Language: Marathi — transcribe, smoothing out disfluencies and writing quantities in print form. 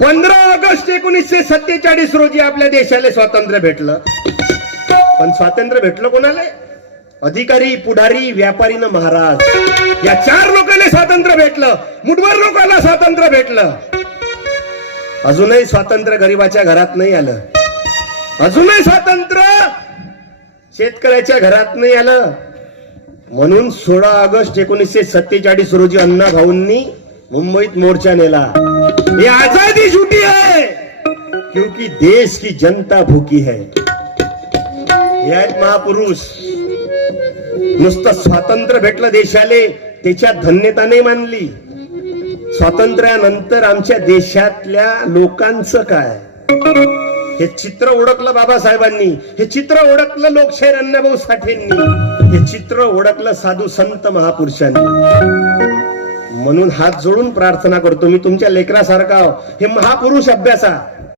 15 ऑगस्ट 1947 रोजी आपल्या देशाला स्वातंत्र्य भेटलं. पण स्वातंत्र्य भेटलं कोणाला? अधिकारी, पुढारी, व्यापारी न महाराज या 4 लोकांना स्वातंत्र्य भेटलं. मुठभर लोकांना स्वातंत्र्य भेटलं. अजूनही स्वातंत्र्य गरीबाच्या घरात नाही आलं. अजूनही स्वातंत्र्य शेतकऱ्याच्या घरात नाही आलं. म्हणून 16 ऑगस्ट 1947 रोजी अण्णा भाऊंनी मुंबईत मोर्चा नेला. ये आजादी झूठी है क्योंकि देश की जनता भूकी है. हे आहेत महापुरुष. नुसतं स्वातंत्र्य भेटलं देशाले त्याच्यात धन्यता नाही मानली. स्वातंत्र्यानंतर आमच्या देशातल्या लोकांचं काय हे चित्र ओळखलं बाबासाहेबांनी. हे चित्र ओळखलं लोकशाहीर अण्णाभाऊ साठेंनी. हे चित्र ओळखलं साधू संत महापुरुषांनी. म्हणून हात जोडून प्रार्थना करतो मी तुमच्या लेकरासारखा हे महापुरुष अभ्यासा.